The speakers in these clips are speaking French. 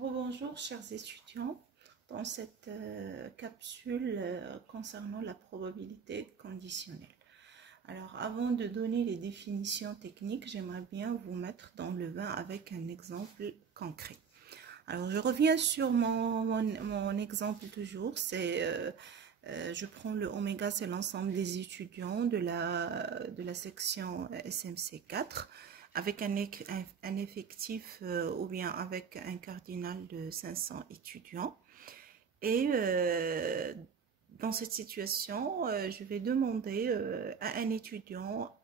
Bonjour chers étudiants, dans cette capsule concernant la probabilité conditionnelle. Alors avant de donner les définitions techniques, j'aimerais bien vous mettre dans le bain avec un exemple concret. Alors je reviens sur mon exemple toujours, je prends le oméga, c'est l'ensemble des étudiants de la section SMC 4. Avec un effectif ou bien avec un cardinal de 500 étudiants. Et dans cette situation, je vais demander à un étudiant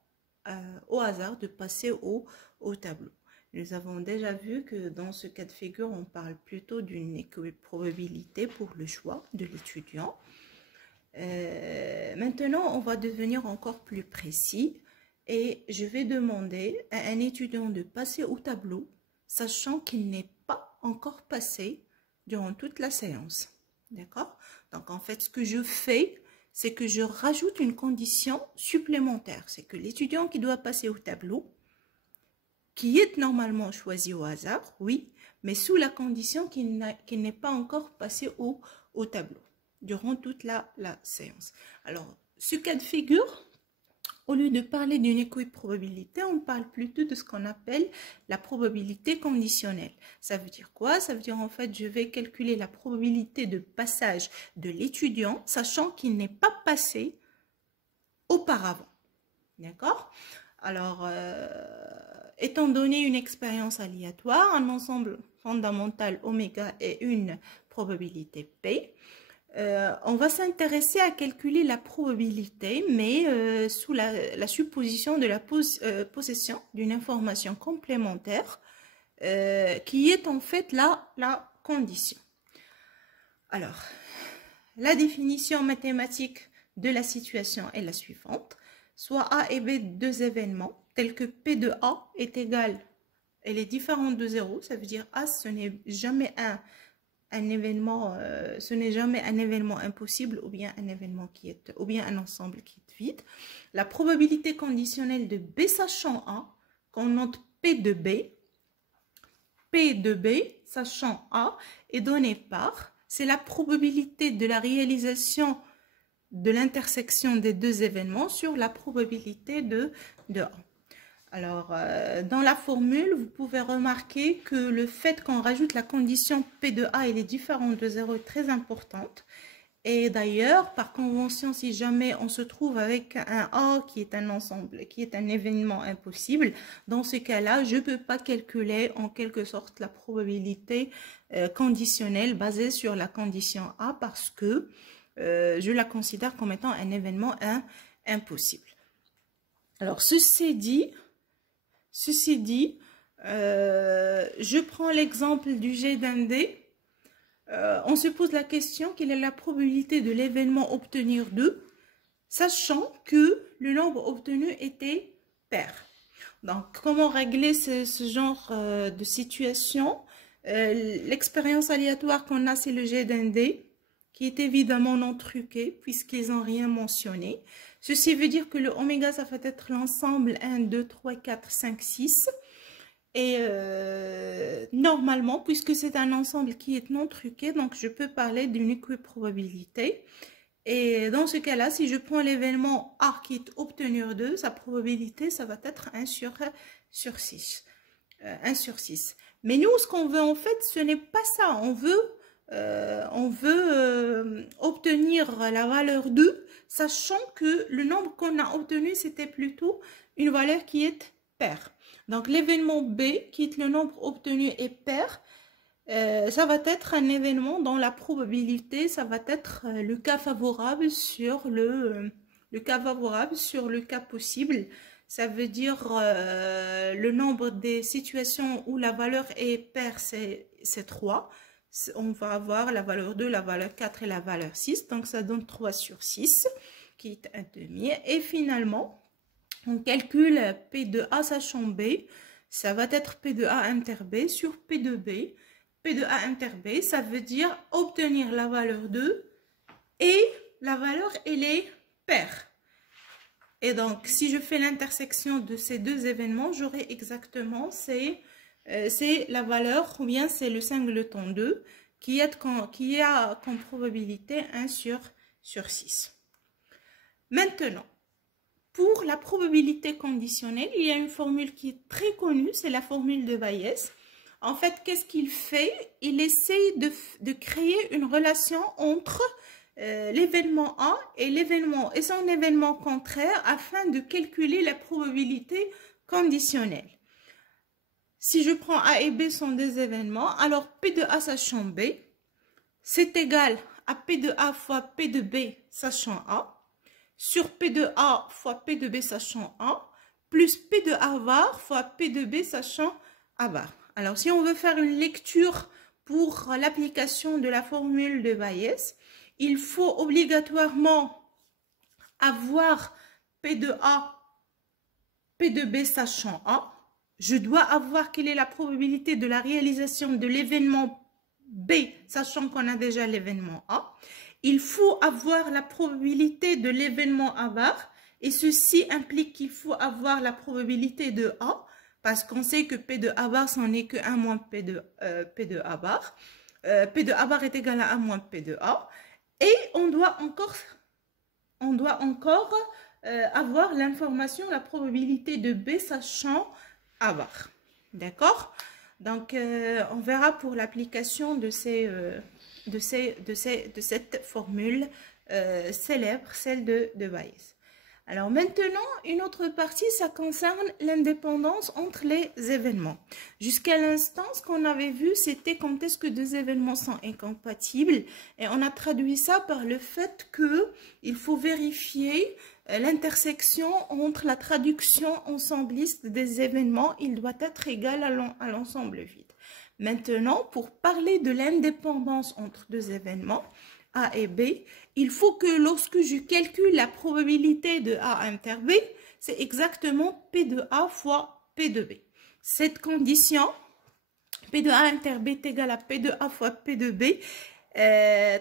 au hasard de passer au tableau. Nous avons déjà vu que dans ce cas de figure, on parle plutôt d'une probabilité pour le choix de l'étudiant. Maintenant, on va devenir encore plus précis. Et je vais demander à un étudiant de passer au tableau, sachant qu'il n'est pas encore passé durant toute la séance. D'accord? Donc, en fait, ce que je fais, c'est que je rajoute une condition supplémentaire. C'est que l'étudiant qui doit passer au tableau, qui est normalement choisi au hasard, oui, mais sous la condition qu'il n'est pas encore passé au tableau durant toute la séance. Alors, ce cas de figure, au lieu de parler d'une équiprobabilité, on parle plutôt de ce qu'on appelle la probabilité conditionnelle. Ça veut dire quoi? Ça veut dire en fait, je vais calculer la probabilité de passage de l'étudiant, sachant qu'il n'est pas passé auparavant. D'accord? Alors, étant donné une expérience aléatoire, un ensemble fondamental oméga et une probabilité P, on va s'intéresser à calculer la probabilité, mais sous la supposition de la possession d'une information complémentaire qui est en fait la condition. Alors, la définition mathématique de la situation est la suivante. Soit A et B, deux événements, tels que P de A est égal, elle est différente de 0, ça veut dire A, ce n'est jamais un événement, ce n'est jamais un événement impossible ou bien un événement ou bien un ensemble qui est vide. La probabilité conditionnelle de B sachant A, qu'on note P de B sachant A est donnée par, c'est la probabilité de la réalisation de l'intersection des deux événements sur la probabilité de A. Alors, dans la formule, vous pouvez remarquer que le fait qu'on rajoute la condition P de A, elle est différente de 0, est très importante. Et d'ailleurs, par convention, si jamais on se trouve avec un A qui est un ensemble, qui est un événement impossible, dans ce cas-là, je ne peux pas calculer en quelque sorte la probabilité conditionnelle basée sur la condition A parce que je la considère comme étant un événement impossible. Alors, ceci dit, je prends l'exemple du jet d'un dé. On se pose la question, quelle est la probabilité de l'événement obtenir 2, sachant que le nombre obtenu était pair. Donc, comment régler ce genre de situation? L'expérience aléatoire qu'on a, c'est le jet d'un dé, qui est évidemment non truqué, puisqu'ils n'ont rien mentionné. Ceci veut dire que le oméga, ça va être l'ensemble 1, 2, 3, 4, 5, 6. Et normalement, puisque c'est un ensemble qui est non truqué, donc je peux parler d'une équiprobabilité. Et dans ce cas-là, si je prends l'événement A qui est obtenu 2, sa probabilité, ça va être 1 sur 6. 1 sur 6. Mais nous, ce qu'on veut en fait, ce n'est pas ça. On veut obtenir la valeur 2, sachant que le nombre qu'on a obtenu, c'était plutôt une valeur qui est paire. Donc, l'événement B, qui est le nombre obtenu est pair, ça va être un événement dont la probabilité, ça va être le cas favorable sur le cas possible. Ça veut dire le nombre des situations où la valeur est paire, c'est 3. On va avoir la valeur 2, la valeur 4 et la valeur 6. Donc, ça donne 3 sur 6, qui est un demi. Et finalement, on calcule P de A sachant B. Ça va être P de A inter B sur P de B. P de A inter B, ça veut dire obtenir la valeur 2 et la valeur, elle est paire. Et donc, si je fais l'intersection de ces deux événements, j'aurai exactement ces c'est la valeur, ou bien c'est le singleton 2 qui a comme probabilité 1 sur 6. Maintenant, pour la probabilité conditionnelle, il y a une formule qui est très connue, c'est la formule de Bayes. En fait, qu'est-ce qu'il fait? Il essaye de créer une relation entre l'événement A et son événement contraire afin de calculer la probabilité conditionnelle. Si je prends A et B sont des événements, alors P de A sachant B, c'est égal à P de A fois P de B sachant A, sur P de A fois P de B sachant A, plus P de A var fois P de B sachant A var. Alors, si on veut faire une lecture pour l'application de la formule de Bayes, il faut obligatoirement avoir P de A, P de B sachant A. Je dois avoir quelle est la probabilité de la réalisation de l'événement B, sachant qu'on a déjà l'événement A. Il faut avoir la probabilité de l'événement A var, et ceci implique qu'il faut avoir la probabilité de A, parce qu'on sait que P de A bar, ce n'est que 1 moins P de A bar. P de A bar est égal à 1 moins P de A. Et on doit encore avoir l'information, la probabilité de B sachant A bar. D'accord? Donc, on verra pour l'application de cette formule célèbre, celle de Bayes. Alors maintenant, une autre partie, ça concerne l'indépendance entre les événements. Jusqu'à l'instant, ce qu'on avait vu, c'était quand est-ce que deux événements sont incompatibles. Et on a traduit ça par le fait qu'il faut vérifier l'intersection entre la traduction ensembliste des événements. Il doit être égal à l'ensemble vide. Maintenant, pour parler de l'indépendance entre deux événements, A et B, il faut que lorsque je calcule la probabilité de A inter B, c'est exactement P de A fois P de B. Cette condition, P de A inter B est égal à P de A fois P de B,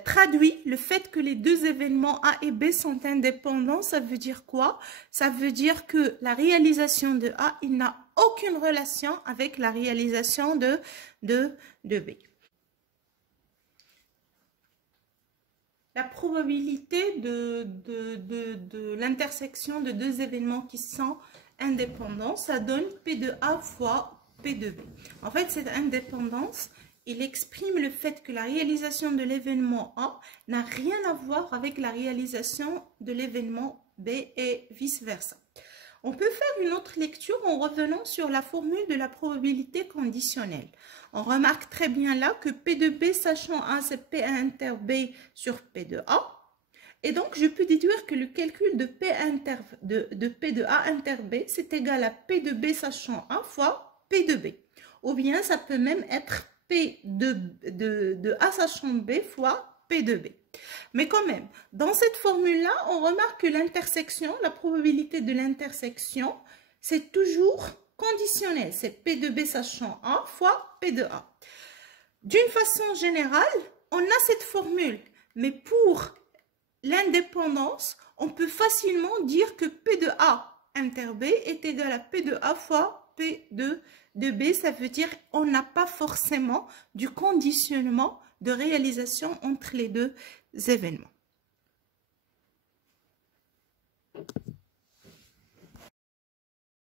traduit le fait que les deux événements A et B sont indépendants. Ça veut dire quoi? Ça veut dire que la réalisation de A, il n'a aucune relation avec la réalisation de B. La probabilité de l'intersection de deux événements qui sont indépendants, ça donne P de A fois P de B. En fait, cette indépendance, il exprime le fait que la réalisation de l'événement A n'a rien à voir avec la réalisation de l'événement B et vice-versa. On peut faire une autre lecture en revenant sur la formule de la probabilité conditionnelle. On remarque très bien là que P de B sachant A, c'est P inter B sur P de A. Et donc, je peux déduire que le calcul de P de A inter B, c'est égal à P de B sachant A fois P de B. Ou bien, ça peut même être P de A sachant B fois P de B. Mais quand même, dans cette formule-là, on remarque que l'intersection, la probabilité de l'intersection, c'est toujours conditionnel. C'est P de B sachant A fois P de A. D'une façon générale, on a cette formule. Mais pour l'indépendance, on peut facilement dire que P de A inter B est égal à P de A fois P de B. Ça veut dire qu'on n'a pas forcément du conditionnement de réalisation entre les deux événements.